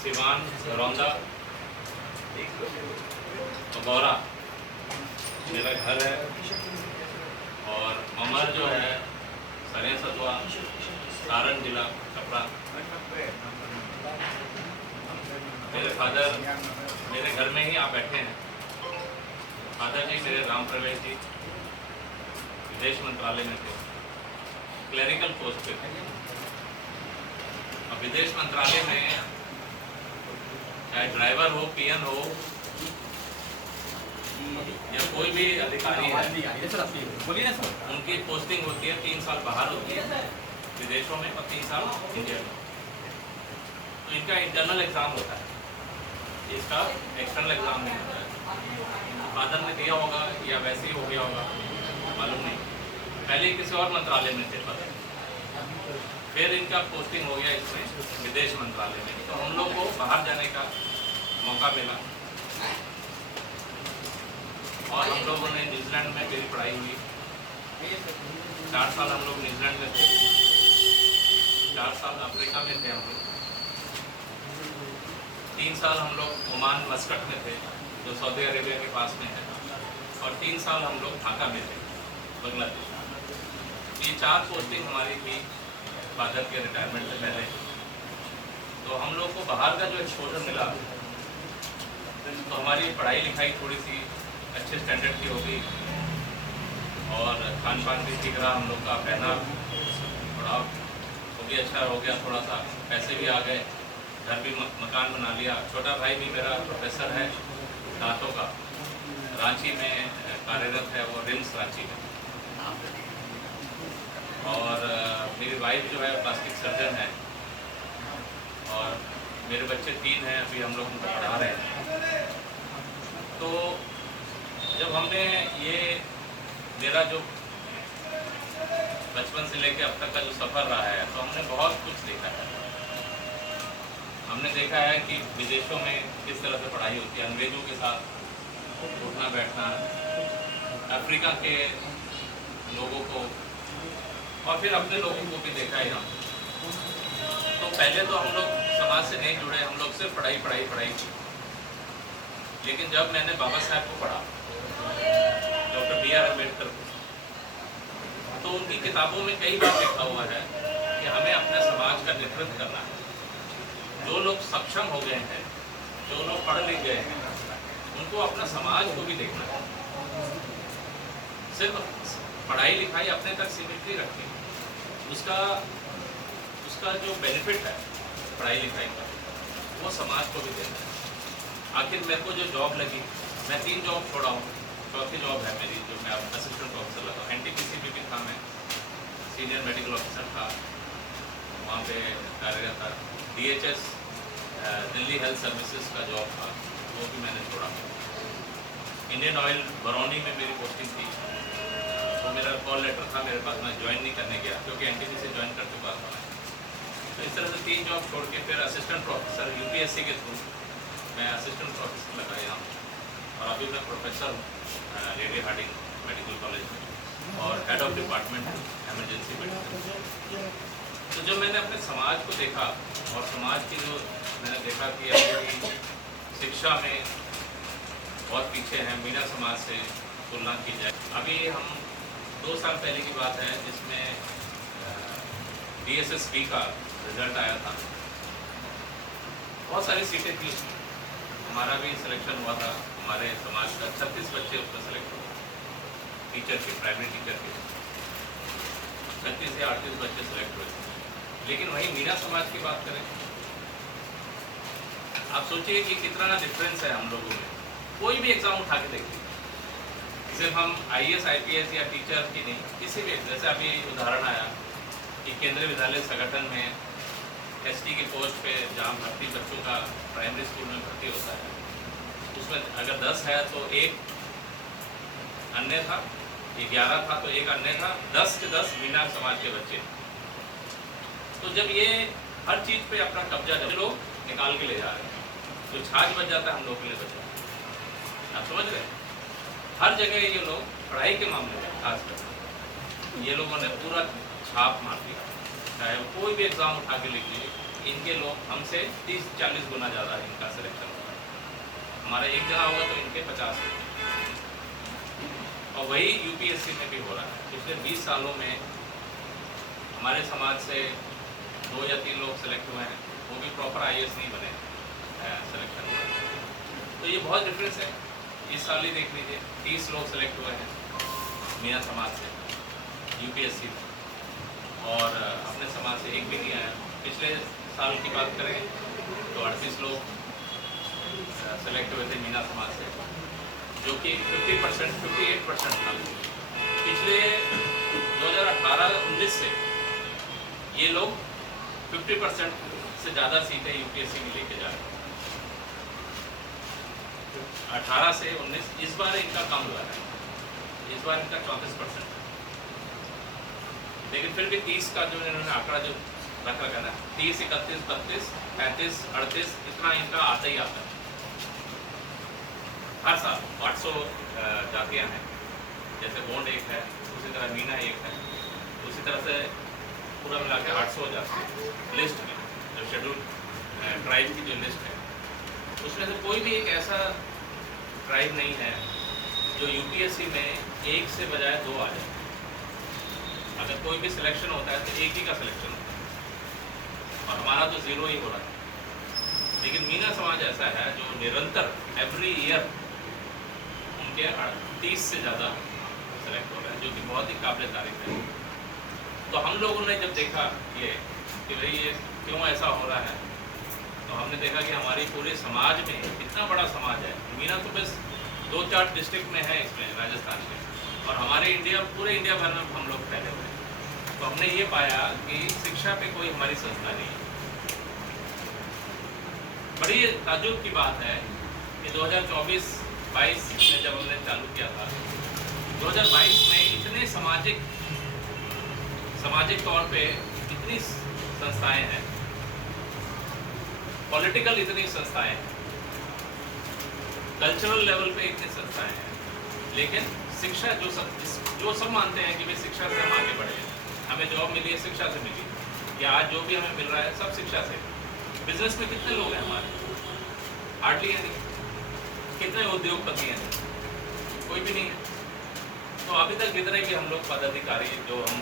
सिवान, रौंदा, गौरा मेरा घर है। और ममर जो है सरिया सतवा, सारण जिला कपड़ा। मेरे फादर मेरे घर में ही आप बैठे हैं। फादर जी मेरे राम प्रवेश जी विदेश मंत्रालय में थे, क्लरिकल पोस्ट पे थे। अब विदेश मंत्रालय में चाहे ड्राइवर हो, पीएन हो या कोई भी अधिकारी है, बोलिए ना सर। उनकी पोस्टिंग होती है 3 साल बाहर होती है विदेशों में और 3 साल इंडिया में। तो इनका इंटरनल एग्ज़ाम होता है, इसका एक्सटर्नल एग्ज़ाम नहीं होता है। फादर ने दिया होगा या वैसे ही हो गया होगा, मालूम नहीं। पहले किसी और मंत्रालय में थे फादर, फिर इनका पोस्टिंग हो गया इसमें विदेश मंत्रालय में। तो हम लोग को बाहर जाने का मौका मिला और हम लोगों ने न्यूजीलैंड में मेरी पढ़ाई हुई। 4 साल हम लोग न्यूजीलैंड में थे, 4 साल अफ्रीका में थे हम लोग, 3 साल हम लोग ओमान मस्कट में थे जो सऊदी अरेबिया के पास में है, और 3 साल हम लोग ढाका में थे बांग्लादेश। ये 4 पोस्टिंग हमारी थी फादर के रिटायरमेंट से पहले। तो हम लोग को बाहर का जो एक्सपोजर मिला तो हमारी पढ़ाई लिखाई थोड़ी सी अच्छे स्टैंडर्ड की हो गई और खान पान भी ठीक रहा। हम लोग का पहना थोड़ा वो भी अच्छा हो गया, थोड़ा सा पैसे भी आ गए, घर भी मकान बना लिया। छोटा भाई भी मेरा प्रोफेसर है दांतों का, रांची में कार्यरत है, वो रिम्स रांची में। और मेरी वाइफ जो है प्लास्टिक सर्जन है और मेरे बच्चे 3 हैं, अभी हम लोग उनको पढ़ा रहे हैं। तो जब हमने ये मेरा जो बचपन से लेकर अब तक का जो सफ़र रहा है, तो हमने बहुत कुछ देखा है। हमने देखा है कि विदेशों में किस तरह से पढ़ाई होती है, अंग्रेज़ों के साथ उठना बैठना, अफ्रीका के लोगों को और फिर अपने लोगों को भी देखा है हम। तो पहले तो हम लोग समाज से नहीं जुड़े, हम लोग सिर्फ पढ़ाई पढ़ाई पढ़ाई की। लेकिन जब मैंने बाबा साहब को पढ़ा, डॉक्टर B.R. अम्बेडकर को, तो उनकी किताबों में कई बार लिखा हुआ है कि हमें अपने समाज का नेतृत्व करना है। जो लोग सक्षम हो गए हैं, जो लोग पढ़ लिख गए हैं, उनको अपना समाज को भी देखना है। सिर्फ पढ़ाई लिखाई अपने तक सीमित नहीं रखनी, उसका जो बेनिफिट है पढ़ाई लिखाई का, वो समाज को भी देना है। आखिर मेरे को जो जॉब लगी, मैं 3 जॉब छोड़ा हूँ, चौथी जॉब है मेरी जो मैं असिस्टेंट प्रोफेसर लगा। NTPC में भी था, मैं सीनियर मेडिकल ऑफिसर था, वहाँ पे कार्यरत था। DHS दिल्ली हेल्थ सर्विसेज का जॉब था, वो भी मैंने छोड़ा। इंडियन ऑयल बरौनी में मेरी पोस्टिंग थी, तो मेरा कॉल लेटर था मेरे पास, मैं ज्वाइन नहीं करने गया क्योंकि NTPC ज्वाइन कर चुका था मैं। तो इस तरह से 3 जॉब छोड़ के फिर असिस्टेंट प्रोफेसर UPSC के थ्रू मैं असिस्टेंट प्रोफेसर लगा यहाँ, और अभी मैं प्रोफेसर हूँ लेडी हार्डिंग मेडिकल कॉलेज में और head of department emergency medicine. तो जब मैंने अपने समाज को देखा और समाज की जो मैंने देखा कि अभी शिक्षा में बहुत पीछे हैं, मीना समाज से तुलना की जाए। अभी हम 2 साल पहले की बात है जिसमें DSSP का रिजल्ट आया था, बहुत सारी सीटें थी, हमारा भी सिलेक्शन हुआ था। हमारे समाज का 36 बच्चे उसमें सेलेक्ट हुए, टीचर के, प्राइमरी टीचर के 36 या 38 बच्चे सेलेक्ट हुए। लेकिन वहीं मीना समाज की बात करें, आप सोचिए कि कितना डिफरेंस है हम लोगों में। कोई भी एग्ज़ाम उठा के देखिए, सिर्फ हम IAS IPS या टीचर की नहीं, किसी भी, जैसे अभी उदाहरण आया कि केंद्रीय विद्यालय संगठन में ST की पोस्ट पे जहाँ भर्ती बच्चों का प्राइमरी स्कूल में भर्ती होता है, उसमें अगर 10 है तो 1 अन्य था, 11 था तो 1 अन्य था, 10 के 10 मीना समाज के बच्चे। तो जब ये हर चीज़ पे अपना कब्जा जब लोग निकाल के ले जा रहे हैं, तो छाछ बच जाता है हम लोग के लिए बचा। आप समझ रहे हैं, हर जगह ये लोग पढ़ाई के मामले में खासकर ये लोगों ने पूरा छाप मार दिया। चाहे कोई भी एग्ज़ाम उठा के लिख लीजिए, इनके लोग हमसे 30-40 गुना ज़्यादा इनका सिलेक्शन होगा। हमारा एक जगह होगा तो इनके 50 होंगे। और वही यूपीएससी में भी हो रहा है। पिछले 20 सालों में हमारे समाज से 2 या 3 लोग सेलेक्ट हुए हैं, वो भी प्रॉपर आईएएस नहीं बने, सिलेक्शन हुआ है। तो ये बहुत डिफरेंस है। इस साल ही देख लीजिए 30 लोग सेलेक्ट हुए हैं मीना समाज से यूपीएससी में, और अपने समाज से एक भी नहीं आया। पिछले साल की बात करें तो 38 लोग सेलेक्ट हुए थे मीना समाज से, जो कि 58% था। पिछले 2018-19 से ये लोग 50% से ज़्यादा सीटें यूपीएससी में लेके जा रहे हैं। 18 से 19, इस बार इनका कम हुआ है, इस बार इनका 34%। लेकिन फिर भी 30 का जो इन्होंने आंकड़ा जो रख रखा है ना, 30, 31, 32, 35, 38, इतना इनका आता ही आता है हर साल। 800 जातियाँ हैं, जैसे गोंड एक है, उसी तरह मीना एक है, उसी तरह से पूरा मिला के 800 हो जाते हैं लिस्ट में। जो शेड्यूल ट्राइब की जो लिस्ट है, उसमें से कोई भी एक ऐसा ट्राइब नहीं है जो यूपीएससी में एक से बजाय 2 आ जाए। अगर कोई भी सिलेक्शन होता है तो एक ही का सिलेक्शन होता है, और हमारा तो 0 ही हो रहा है। लेकिन मीना समाज ऐसा है जो निरंतर एवरी ईयर उनके 30 से ज़्यादा सेलेक्ट हो रहा है, जो कि बहुत ही काबिल तारीफ है। तो हम लोगों ने जब देखा ये कि भाई ये क्यों ऐसा हो रहा है, तो हमने देखा कि हमारी पूरे समाज में इतना बड़ा समाज है। मीना तो बस 2-4 डिस्ट्रिक्ट में है इसमें, राजस्थान में, और हमारे पूरे इंडिया भर में हम लोग फैले हुए हैं। तो हमने ये पाया कि शिक्षा पे कोई हमारी संस्था नहीं है। बड़ी ताज्जुब की बात है कि 2024-22 में जब हमने चालू किया था, 2022 में इतने सामाजिक तौर पे इतनी संस्थाएं हैं, पॉलिटिकल इतनी संस्थाएं हैं, कल्चरल लेवल पे इतनी संस्थाएं हैं, लेकिन शिक्षा जो सब मानते हैं कि भाई शिक्षा से हम आगे बढ़े हैं, हमें जॉब मिली है शिक्षा से मिली, या आज जो भी हमें मिल रहा है सब शिक्षा से। बिजनेस में कितने लोग हैं हमारे? हार्डली है नहीं। कितने उद्योगपति हैं? कोई भी नहीं है। तो अभी तक जितने भी हम लोग पदाधिकारी, जो हम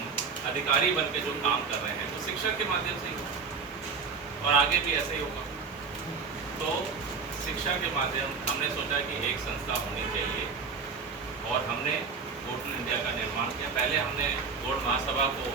अधिकारी बन के जो काम कर रहे हैं, तो शिक्षा के माध्यम से ही होगा, और आगे भी ऐसे ही होगा। तो शिक्षा के माध्यम हमने सोचा कि एक संस्था होनी चाहिए, और हमने गोल्ड इंडिया का निर्माण किया। पहले हमने गोल्ड महासभा को